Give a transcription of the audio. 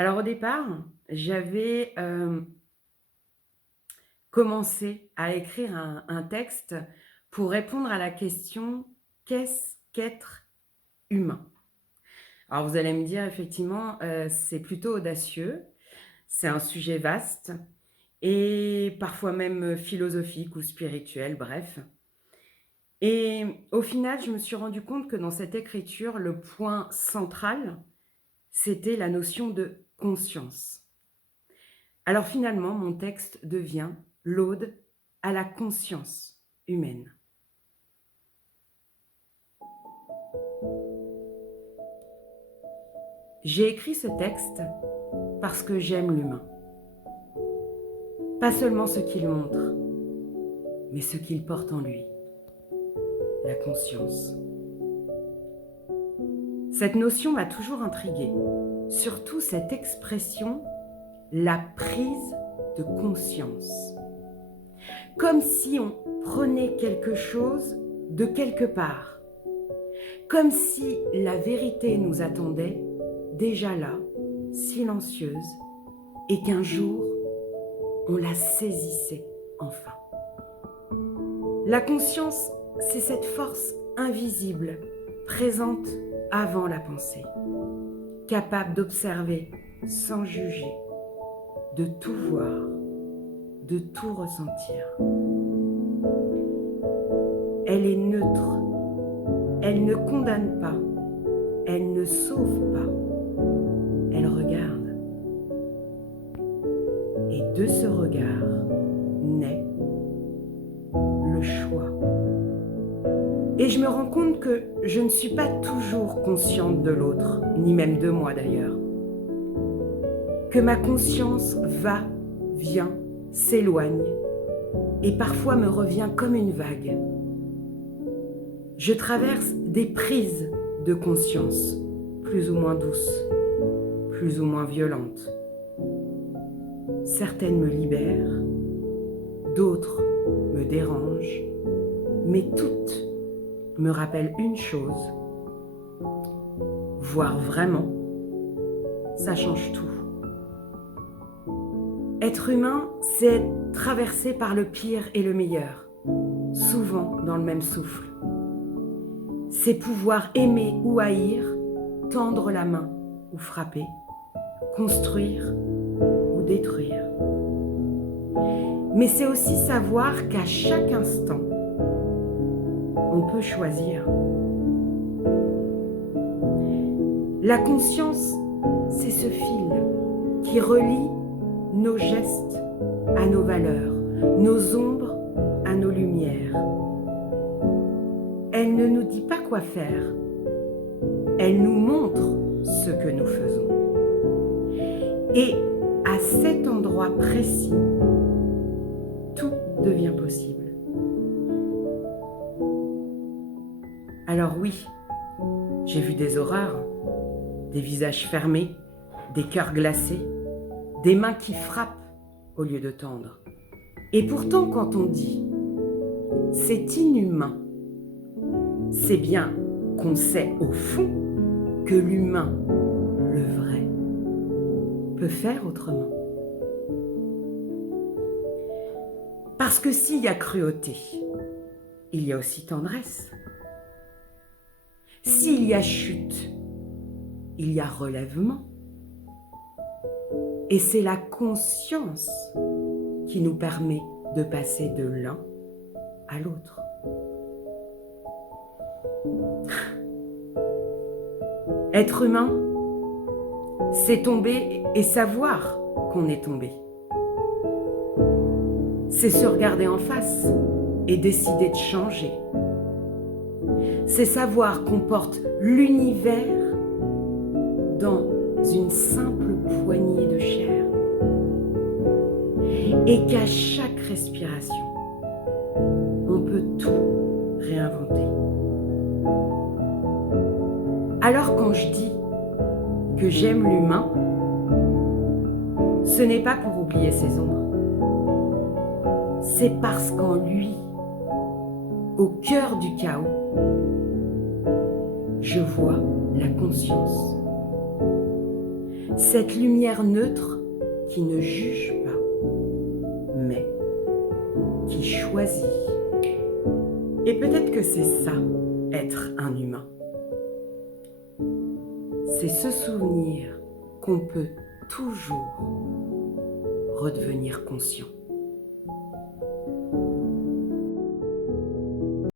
Alors au départ, j'avais, commencé à écrire un texte pour répondre à la question: «Qu'est-ce qu'être humain?» Alors vous allez me dire effectivement, c'est plutôt audacieux, c'est un sujet vaste et parfois même, philosophique ou spirituel, bref. Et au final, je me suis rendu compte que dans cette écriture, le point central, c'était la notion de conscience. Alors finalement, mon texte devient l'ode à la conscience humaine. J'ai écrit ce texte parce que j'aime l'humain. Pas seulement ce qu'il montre, mais ce qu'il porte en lui, la conscience. Cette notion m'a toujours intriguée, surtout cette expression, la prise de conscience. Comme si on prenait quelque chose de quelque part, comme si la vérité nous attendait déjà là, silencieuse, et qu'un jour, on la saisissait enfin. La conscience, c'est cette force invisible, présente avant la pensée, capable d'observer sans juger, de tout voir, de tout ressentir. Elle est neutre, elle ne condamne pas, elle ne sauve pas, elle regarde. Et de ce regard naît le choix. Et je me rends compte que je ne suis pas toujours consciente de l'autre, ni même de moi d'ailleurs. Que ma conscience va, vient, s'éloigne, et parfois me revient comme une vague. Je traverse des prises de conscience, plus ou moins douces, plus ou moins violentes. Certaines me libèrent, d'autres me dérangent, mais toutes me rappellent une chose, voir vraiment, ça change tout. Être humain, c'est être traversé par le pire et le meilleur, souvent dans le même souffle. C'est pouvoir aimer ou haïr, tendre la main ou frapper, construire ou détruire. Mais c'est aussi savoir qu'à chaque instant, on peut choisir. La conscience, c'est ce fil qui relie nos gestes à nos valeurs, nos ombres à nos lumières. Elle ne nous dit pas quoi faire, elle nous montre ce que nous faisons. Et à cet endroit précis, tout devient possible. Alors oui, j'ai vu des horreurs, des visages fermés, des cœurs glacés, des mains qui frappent au lieu de tendre. Et pourtant, quand on dit « c'est inhumain », c'est bien qu'on sait au fond que l'humain, le vrai, peut faire autrement. Parce que s'il y a cruauté, il y a aussi tendresse. S'il y a chute, il y a relèvement. Et c'est la conscience qui nous permet de passer de l'un à l'autre. Être humain, c'est tomber et savoir qu'on est tombé. C'est se regarder en face et décider de changer. C'est savoir qu'on porte l'univers dans une simple poignée de chair et qu'à chaque respiration, on peut tout réinventer. Alors quand je dis que j'aime l'humain, ce n'est pas pour oublier ses ombres. C'est parce qu'en lui, au cœur du chaos, je vois la conscience. Cette lumière neutre qui ne juge pas, mais qui choisit. Et peut-être que c'est ça, être un humain. C'est se souvenir qu'on peut toujours redevenir conscient.